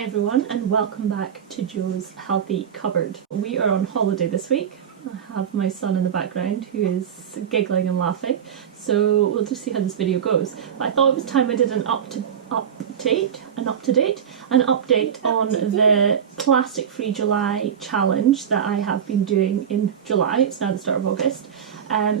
Hi everyone and welcome back to Jo's Healthy Cupboard. We are on holiday this week. I have my son in the background who is giggling and laughing, so we'll just see how this video goes. But I thought it was time I did an update on the Plastic-Free July challenge that I have been doing in July. It's now the start of August.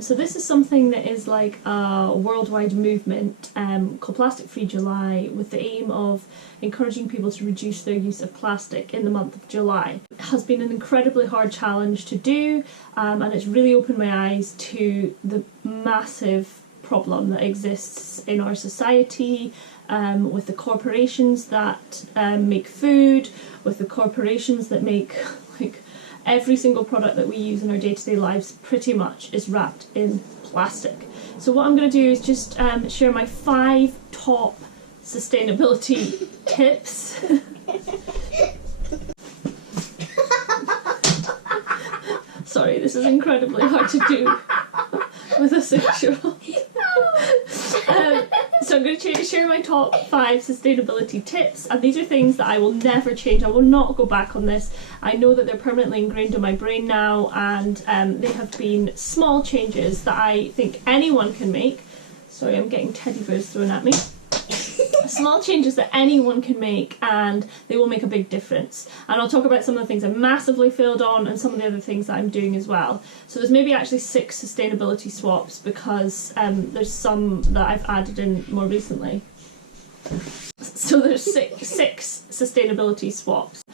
So this is something that is like a worldwide movement called Plastic-Free July, with the aim of encouraging people to reduce their use of plastic in the month of July. It has been an incredibly hard challenge to do, and it's really opened my eyes to the massive problem that exists in our society, with the corporations that make food, with the corporations that make every single product that we use in our day-to-day lives pretty much is wrapped in plastic. So what I'm going to do is just share my 5 top sustainability tips. Sorry, this is incredibly hard to do with a 6-year-old. So I'm going to share my top 5 sustainability tips, and these are things that I will never change. I will not go back on this. I know that they're permanently ingrained in my brain now, and they have been small changes that I think anyone can make. Sorry, I'm getting teddy bears thrown at me. Small changes that anyone can make, and they will make a big difference. And I'll talk about some of the things I massively failed on and some of the other things that I'm doing as well. So there's maybe actually 6 sustainability swaps, because there's some that I've added in more recently. So there's six sustainability swaps.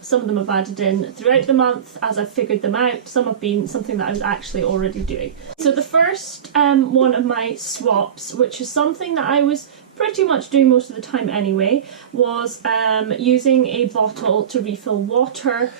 Some of them I've added in throughout the month as I've figured them out. Some have been something that I was actually already doing. So the first one of my swaps, which is something that I was pretty much doing most of the time anyway, was using a bottle to refill water.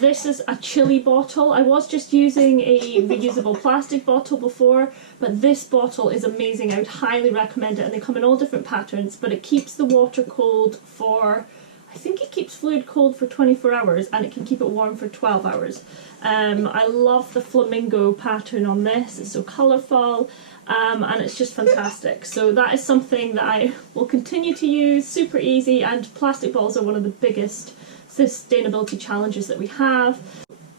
This is a chili bottle. I was just using a reusable plastic bottle before, but this bottle is amazing. I would highly recommend it, and they come in all different patterns, but it keeps the water cold for, I think it keeps fluid cold for 24 hours, and it can keep it warm for 12 hours. I love the flamingo pattern on this. It's so colourful, and it's just fantastic. So that is something that I will continue to use. Super easy, and plastic bottles are one of the biggest sustainability challenges that we have.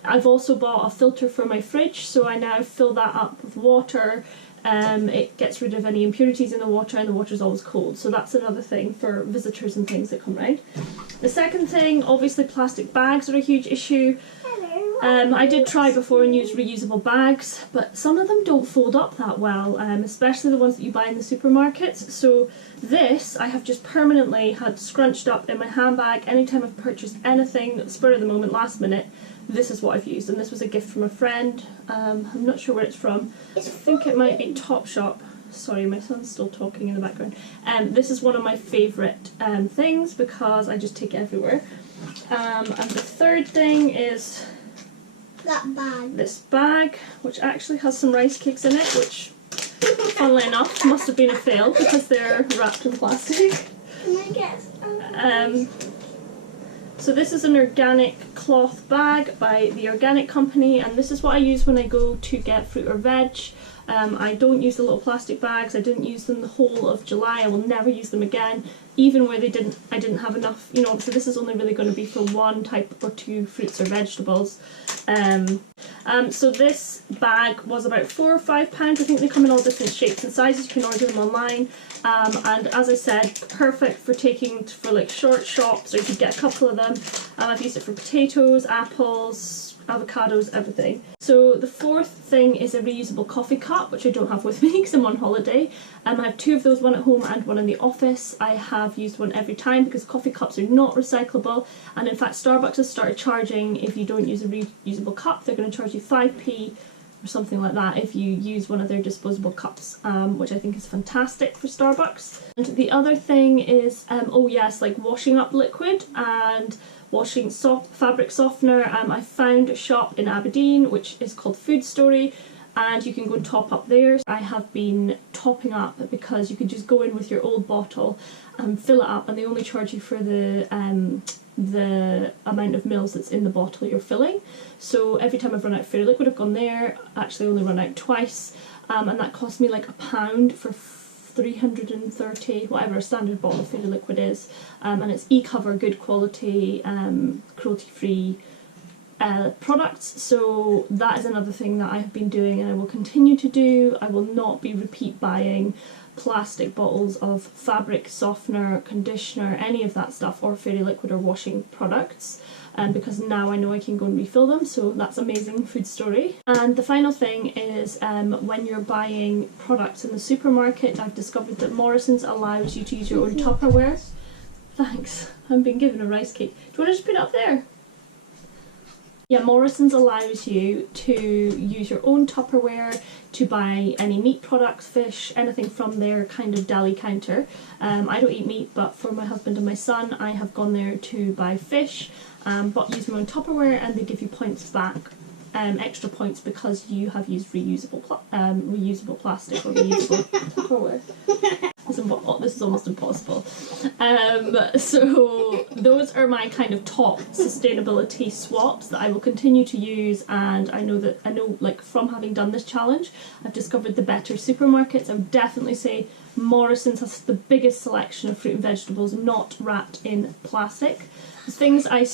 I've also bought a filter for my fridge, so I now fill that up with water. It gets rid of any impurities in the water, and the water is always cold. So that's another thing for visitors and things that come round. The second thing, obviously plastic bags are a huge issue. I did try before and use reusable bags, but some of them don't fold up that well, especially the ones that you buy in the supermarkets. So this I have just permanently had scrunched up in my handbag. Anytime I've purchased anything, spur of the moment, last minute, this is what I've used, and this was a gift from a friend. I'm not sure where it's from. I think it might be Topshop. Sorry, my son's still talking in the background. This is one of my favourite things because I just take it everywhere. And the third thing is that bag. This bag, which actually has some rice cakes in it, which, funnily enough, must have been a fail because they're wrapped in plastic. Can I guess? So this is an organic cloth bag by the Organic Company, and this is what I use when I go to get fruit or veg. I don't use the little plastic bags. I didn't use them the whole of July. I will never use them again, even where I didn't have enough, so this is only really going to be for 1 type or 2 fruits or vegetables. So this bag was about £4 or £5. I think they come in all different shapes and sizes. You can order them online. And as I said, perfect for taking for like short shops, or you could get a couple of them. I've used it for potatoes, apples, avocados, everything. So the fourth thing is a reusable coffee cup, which I don't have with me because I'm on holiday. I have 2 of those, one at home and one in the office. I have used one every time because coffee cups are not recyclable, and in fact Starbucks has started charging, if you don't use a reusable cup, they're going to charge you 5p or something like that if you use one of their disposable cups, which I think is fantastic for Starbucks. And the other thing is, oh yes, like washing up liquid and washing fabric softener. I found a shop in Aberdeen which is called Food Story, and you can go and top up there. I have been topping up because you can just go in with your old bottle and fill it up, and they only charge you for the amount of mils that's in the bottle you're filling. So every time I've run out of Fairy Liquid, I've gone there. Actually only run out twice, and that cost me like £1 for 330, whatever a standard bottle of Fairy Liquid is, and it's e-cover, good quality, cruelty-free products. So that is another thing that I have been doing and I will continue to do. I will not be repeat buying plastic bottles of fabric softener, conditioner, any of that stuff, or Fairy Liquid or washing products, because now I know I can go and refill them, so that's amazing food story. And the final thing is when you're buying products in the supermarket, I've discovered that Morrison's allows you to use your own Tupperware. Thanks, I'm being given a rice cake. Do you want to just put it up there? Yeah, Morrison's allows you to use your own Tupperware to buy any meat products, fish, anything from their kind of deli counter. I don't eat meat, but for my husband and my son, I have gone there to buy fish, but use my own Tupperware, and they give you points back, extra points because you have used reusable plastic or reusable Tupperware. This is almost impossible. So those are my kind of top sustainability swaps that I will continue to use, and I know like from having done this challenge, I've discovered the better supermarkets. I would definitely say Morrison's has the biggest selection of fruit and vegetables not wrapped in plastic. The things I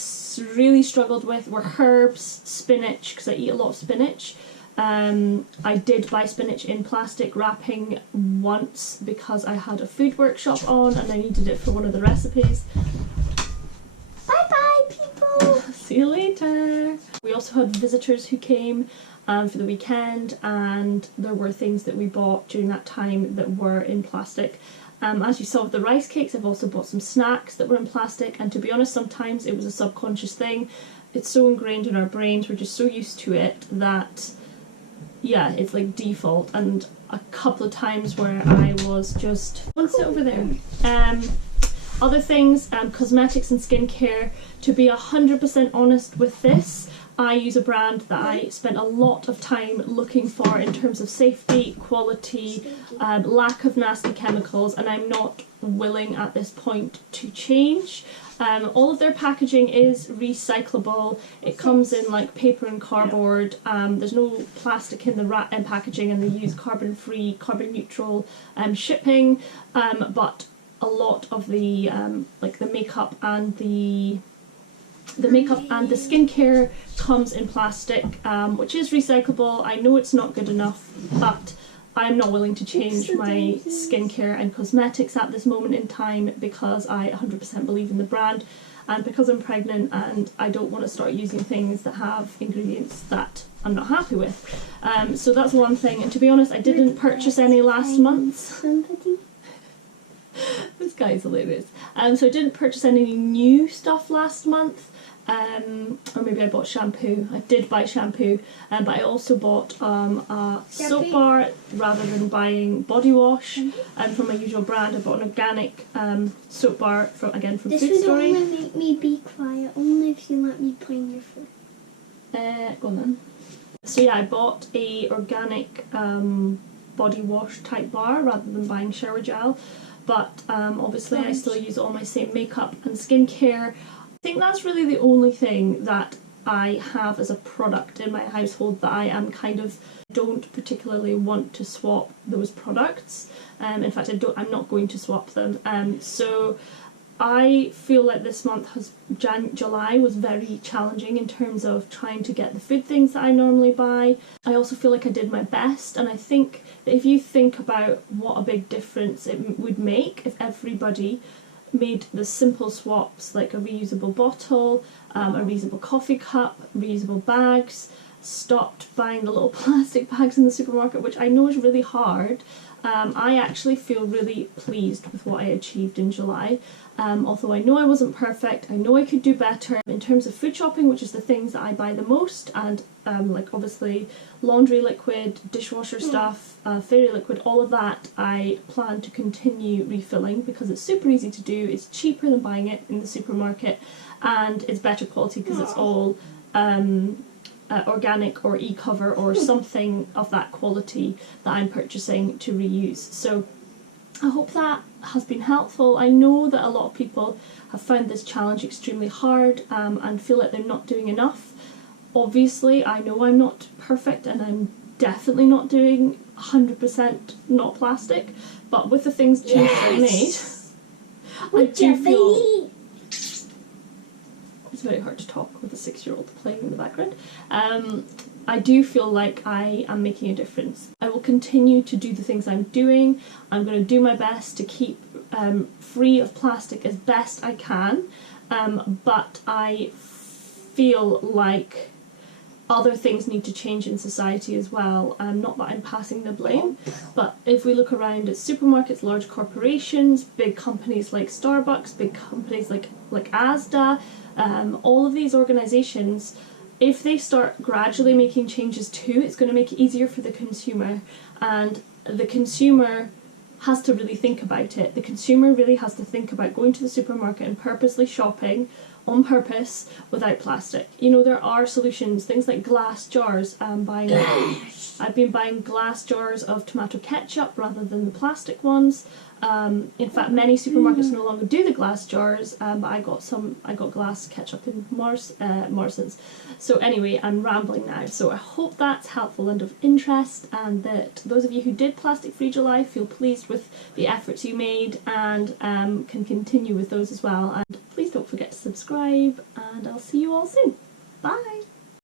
really struggled with were herbs, spinach, because I eat a lot of spinach. I did buy spinach in plastic wrapping once because I had a food workshop on and I needed it for one of the recipes. Bye bye, people! See you later! We also had visitors who came for the weekend, and there were things that we bought during that time that were in plastic. As you saw with the rice cakes, I've also bought some snacks that were in plastic, and to be honest, sometimes it was a subconscious thing. It's so ingrained in our brains, we're just so used to it that yeah, it's like default. And a couple of times where I was just, want to sit over there. Other things, cosmetics and skincare. To be 100% honest with this, I use a brand that I spent a lot of time looking for in terms of safety, quality, lack of nasty chemicals, and I'm not willing at this point to change. All of their packaging is recyclable. It comes in like paper and cardboard. There's no plastic in the packaging, and they use carbon-free, carbon-neutral shipping. But a lot of the like the makeup and the skincare comes in plastic, which is recyclable. I know it's not good enough, but I'm not willing to change my skincare and cosmetics at this moment in time because I 100% believe in the brand, and because I'm pregnant and I don't want to start using things that have ingredients that I'm not happy with. So that's one thing, and to be honest, I didn't purchase any last month. This guy is hilarious. So I didn't purchase any new stuff last month. Or maybe I bought shampoo. I did buy shampoo, but I also bought a soap bar rather than buying body wash. From my usual brand, I bought an organic soap bar from Food Story. This would only make me be quiet, only if you let me play in your phone. Go on then. So yeah, I bought a organic body wash type bar rather than buying shower gel. But obviously I still use all my same makeup and skincare. I think that's really the only thing that I have as a product in my household that I am don't particularly want to swap those products. In fact, I'm not going to swap them. So I feel like this month July was very challenging in terms of trying to get the food things that I normally buy. I also feel like I did my best, and I think that if you think about what a big difference it would make if everybody made the simple swaps, like a reusable bottle, a reusable coffee cup, reusable bags, stopped buying the little plastic bags in the supermarket, which I know is really hard. I actually feel really pleased with what I achieved in July. Although I know I wasn't perfect, I know I could do better. In terms of food shopping, which is the things that I buy the most, and like obviously laundry liquid, dishwasher stuff, Fairy Liquid, all of that, I plan to continue refilling because it's super easy to do, it's cheaper than buying it in the supermarket, and it's better quality because it's all organic or e-cover or something of that quality that I'm purchasing to reuse. So I hope that has been helpful. I know that a lot of people have found this challenge extremely hard and feel like they're not doing enough. Obviously, I know I'm not perfect and I'm definitely not doing 100% not plastic, but with the things James have made, I do feel it's very hard to talk with a 6-year-old playing in the background. I do feel like I am making a difference. I will continue to do the things I'm doing. I'm going to do my best to keep free of plastic as best I can, but I feel like other things need to change in society as well. Not that I'm passing the blame, but if we look around at supermarkets, large corporations, big companies like Starbucks, big companies like Asda, all of these organisations, if they start gradually making changes too, it's going to make it easier for the consumer, and the consumer has to really think about it. The consumer really has to think about going to the supermarket and purposely shopping on purpose without plastic. You know, there are solutions, things like glass jars. I've been buying glass jars of tomato ketchup rather than the plastic ones. In fact, many supermarkets no longer do the glass jars, but I got glass ketchup in Morrison's. So anyway, I'm rambling now. So I hope that's helpful and of interest, and that those of you who did Plastic Free July feel pleased with the efforts you made, and can continue with those as well. And please don't forget to subscribe, and I'll see you all soon. Bye!